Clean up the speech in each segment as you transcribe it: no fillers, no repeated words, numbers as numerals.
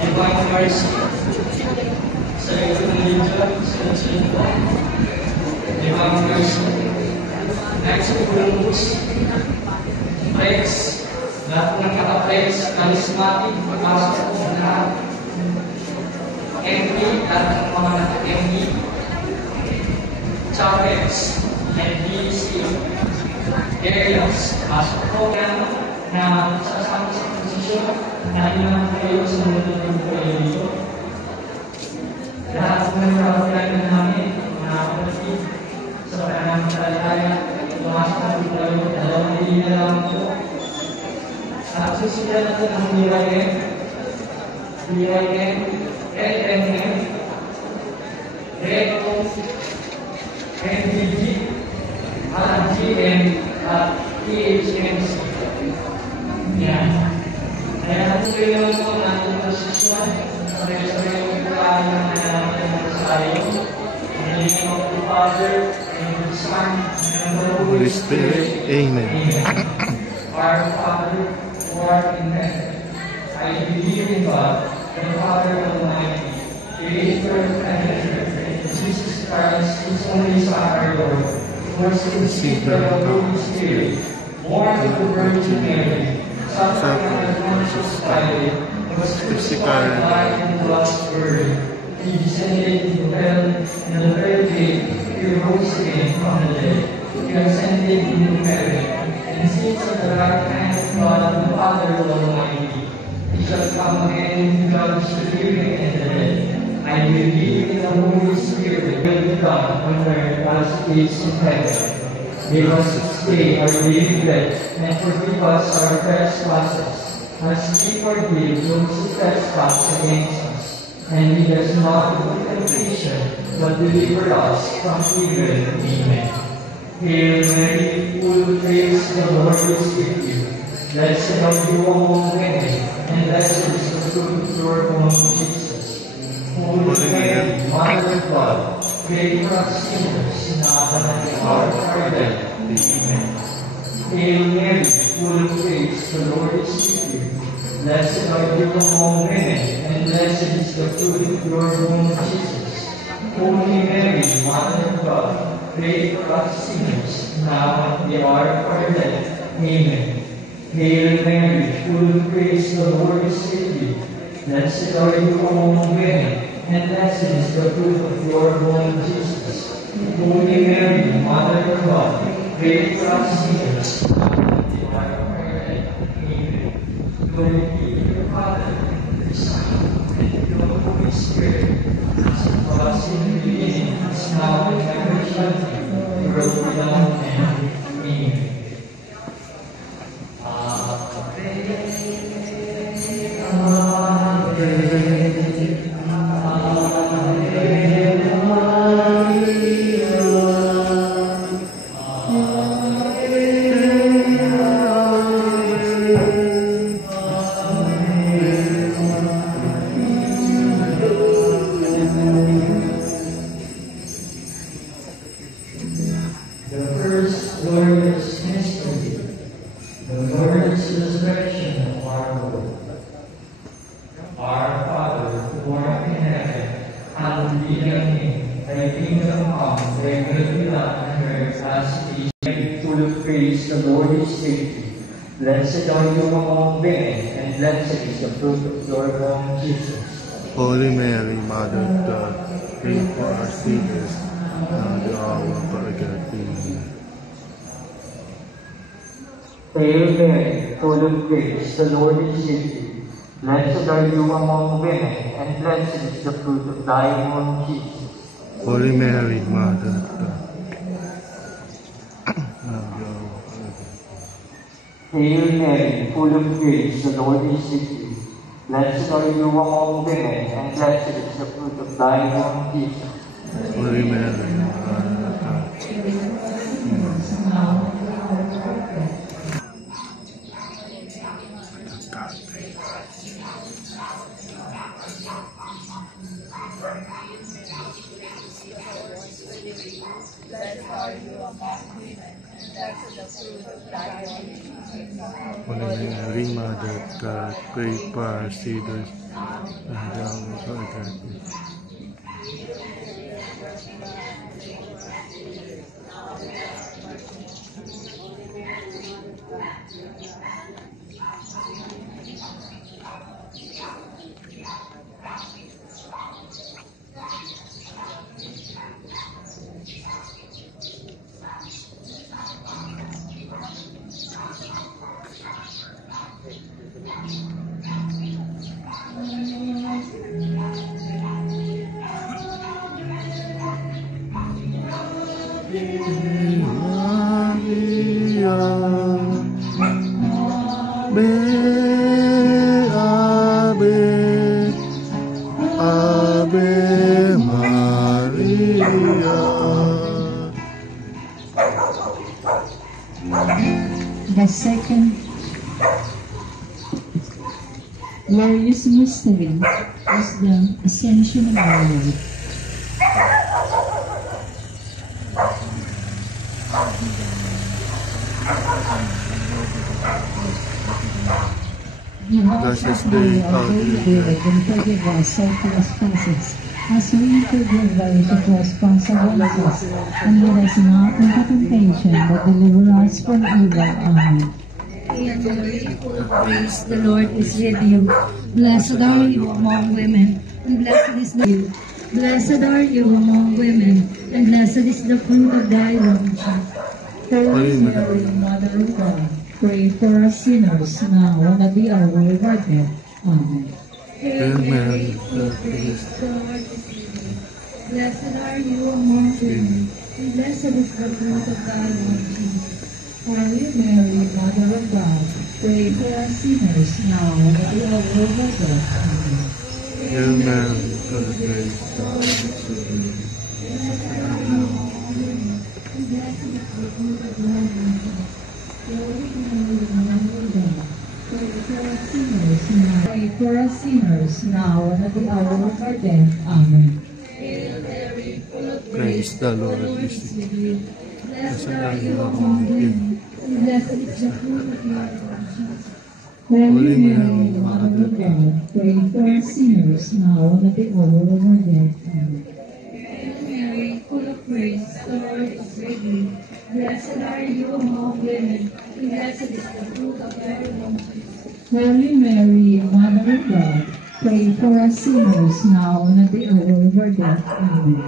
Divine mercy, sa religion, divine mercy, next rules, praise, lahat ng kata-praise, charismatic, para sa lahat, MD, lahat ng mga naka-MD, chapels, NDC, areas, pasok po na sasama sa posisyon na ilang kayo sa mundo ng kayo dito. Lahat ng kapagilan namin, mga kapatid, sa pananampalataya, tumasok po kayo, dalawang linya lang po. At susunod natin ang BYM, LMM, RECO, NDG, RGM, at PHMC. Yan. Kaya kung kayo po natin posisyon, sabay-sabay yung kaya natin sa ayo. In the name of the Father, and the Son, and the Holy Spirit. Amen. Our Father, who art in heaven, I believe in God, the Father Almighty, Creator of heaven and earth, Jesus Christ, whose only Son, our Lord, who was conceived by the Holy Spirit, born of the Virgin Mary, suffered under Pontius Pilate, was crucified and died and was buried. He descended into hell, and the third day he rose again from the dead. He ascended into heaven, and sits at the right hand of God the Father Almighty. He shall come again to judge the living and the dead. I believe in the Holy Spirit, will come on earth as it is in heaven. Give us this day our daily bread, and forgive us our trespasses, as we forgive those who trespass against us. And lead us not into temptation, but deliver us from evil. Amen. Hail Mary, full of grace, the Lord is with you. Blessed are you among women, and blessed is the fruit of your womb, Jesus. Holy Mary, Mother of God, pray for us sinners, now and at the hour of our death. Amen. Hail Mary, full of grace, the Lord is with you. Blessed are you among women, and blessed is the fruit of your womb, Jesus. Holy Mary, Mother of God, pray for us sinners, now and at the hour of our death. Amen. Hail Mary, full of grace, the Lord is with you. Blessed are you among women, and blessed is the fruit of your womb, Jesus. Holy Mary, Mother of God, pray for us sinners, now and at the hour of our death. Amen. Glory be to the Father, and the Son, and to the Holy Spirit, as it was in the beginning, is now, and ever shall be, world without end. Amen. Blessed are you among women, and blessed is the fruit of your womb, Jesus. Holy Mary, Mother of God, pray for us sinners, now at the hour of our death. Amen. Hail Mary, full of grace, the Lord is with you. Blessed are you among women, and blessed is the fruit of thy womb, Jesus. Holy Mary, Mother of God, Hail Mary, full of grace, the Lord is with you. Blessed are you among women, and blessed is the fruit of thy womb, Jesus. Holy Mary, Mother of God, Holy Mary, Mother of God, pray for our sinners and the hour of our death. The second glorious mystery is the Ascension of our Lord. Give us this day our daily bread, and forgive us our trespasses, as we forgive those who trespass against us. And lead us not into temptation, but deliver us from evil. Amen. Hail Mary, full of grace, the Lord is with you. Blessed are you among women, and blessed is the you. Blessed are you among women, and blessed is the fruit of thy womb, Jesus. Holy Mary, Mother of God, pray for us sinners, now and at the hour of our death. Amen. Hail Mary, full of grace, the Lord is with you. Blessed are you among women, and blessed is the fruit of thy womb, Jesus. Holy Mary, Mother of God, pray for us sinners, now and at the hour of our death. Amen. Hail Mary, full of grace, the Lord is with you. Blessed is the fruit of thy womb, Jesus. Holy Mary, Mother of God, pray for us sinners, now. Pray for us sinners, now and at the hour of our death. Amen. Hail Mary, full of Praise the Lord is with you. blessed are you among women, and blessed is the fruit of your womb, Jesus. Holy Mary, Mother of God, pray for us sinners, now and at the hour of our death. Amen. Hail Mary, full of grace, the Lord is with you. Blessed are you among women, and blessed is the fruit of your womb, Jesus. Holy Mary, Mother of God, pray for us sinners, now and at the hour of our death. Amen.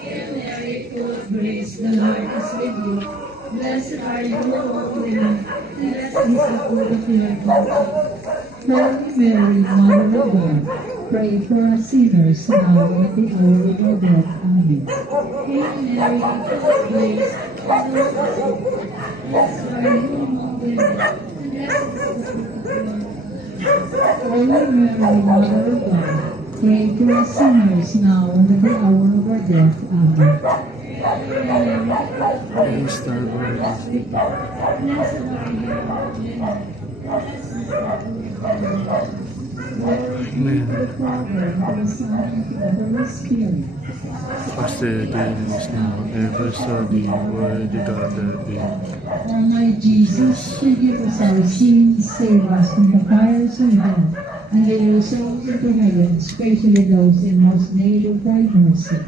Hail Mary, full of grace, the Lord is with you. Blessed are you among women, and blessed is the fruit of your womb. Holy Mary, Mother of God, pray for us sinners, now and at the hour of our death. Amen. Hail Mary, full of grace, the Lord is with you. Blessed are you among women, and blessed is the fruit of your womb. Holy Mary, Mother of God, pray for us sinners, now and at the hour of our death. Amen. Praise the Lord is with you. Blessed are you among women. Blessed is the fruit of thy womb. Glory be to the Father, and to the Son, and to the Holy Spirit. As it is now, ever shall be, worthy God that be. O my Jesus, forgive us our sins, save us from the fires of hell, and lead your souls into heaven, especially those in most need of thy mercy.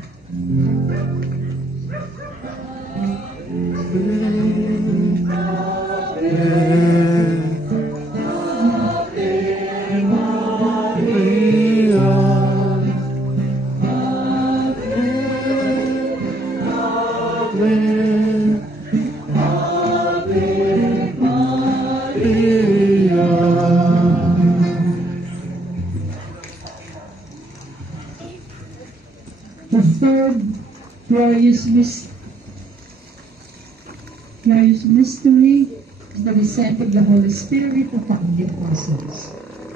The third glorious mystery is the descent of the Holy Spirit upon the apostles.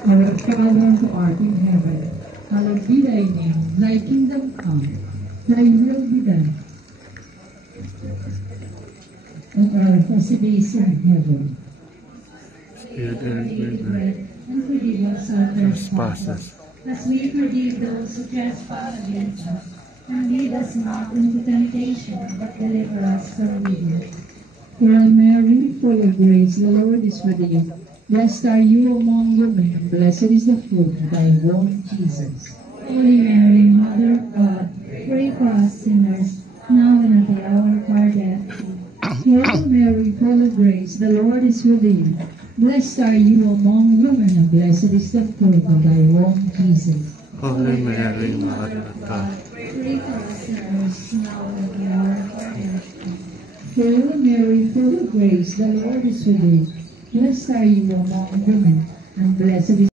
Our Father who art in heaven, hallowed be thy name. Thy kingdom come, thy will be done, on earth as it is in heaven. Give us Daily bread, and forgive us our trespasses, as we forgive those who trespass against us. And lead us not into temptation, but deliver us from evil. Hail Mary, full of grace, the Lord is with you. Blessed are you among women, and blessed is the fruit of thy womb, Jesus. Holy Mary, Mother of God, pray for us sinners, now and at the hour of our death. Hail Mary, full of grace, the Lord is with you. Blessed are you among women, and blessed is the fruit of thy womb, Jesus. Holy Mary, Mother of God, Pray for us sinners, now and at the hour of our death. Hail Mary, full of grace, the Lord is with you. Blessed are you among women, and blessed is